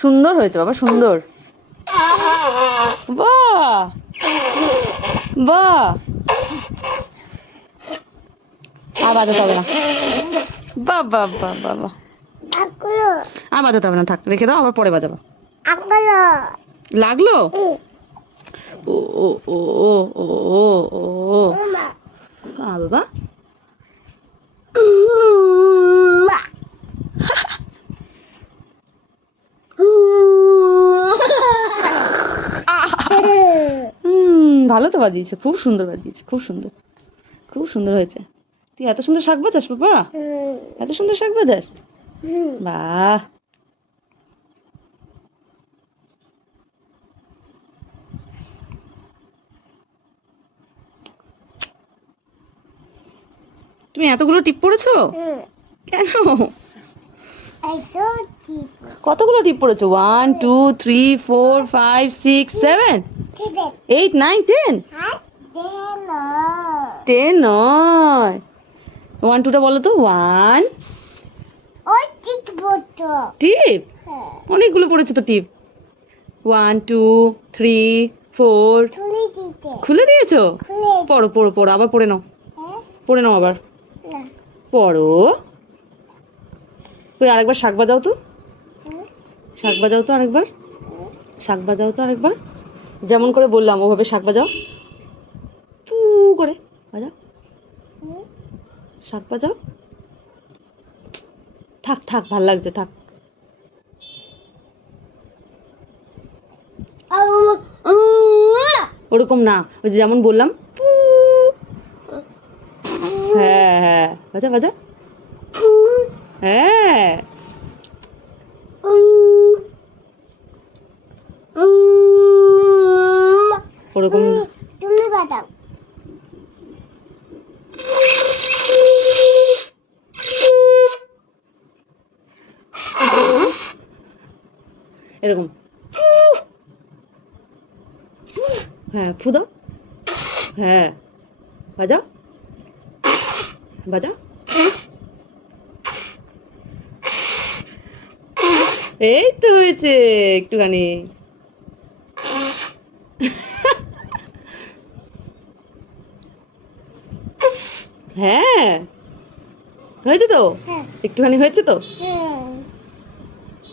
সুন্দর হয়েছে বাবা, সুন্দর। বাহ বাহ, আর বাজাতে হবে না। বাহ বাহ বাহ বাহ বাহ, আর বাজাতে হবে না, থাক, রেখে দাও, আবার পরে বাজাবো। লাগলো? ও ও ও ও ও ও ও, বাবা ভালো তো বাজিয়েছে, খুব সুন্দর বাজিয়েছে, খুব সুন্দর, খুব সুন্দর হয়েছে। তুই এত সুন্দর শাক বাজাস বাবা, এত সুন্দর শাক বাজাস, বাহ। তুমি এতগুলো টিপ পড়েছো কেন? কতগুলো টিপ পড়েছো? 1 2 3 4 5 6 7 8 9 10। 10 নয়, 1 2টা বলো তো। 1 টিপ, অনেকগুলো পড়েছো তো টিপ। 1 2 3 4। খুলে দিয়েছো? পড়ো পড়ো পড়ো, আবার পড়ে নাও, পড়ে নাও আবার, পড়ো। তুই আরেকবার শাক বাজাও তো, শাক বাজাও তো আরেকবার, শাক বাজাও তো আরেকবার, যেমন করে বললাম ওভাবে শাক বাজাও, পু করে বাজাও, শাক বাজাও। থাক থাক, ভাল লাগছে, থাক। ওরকম না, ওই যে যেমন বললাম, পু। হ্যাঁ হ্যাঁ, বাজা বাজা, হ্যাঁ। ওরকম তুমি বাজাও। এরকম, হ্যাঁ, ফু দাও, হ্যাঁ, বাজাও বাজাও। এই তো হয়েছে একটুখানি। হ্যাঁ, হয়েছে তো, একটুখানি হয়েছে তো।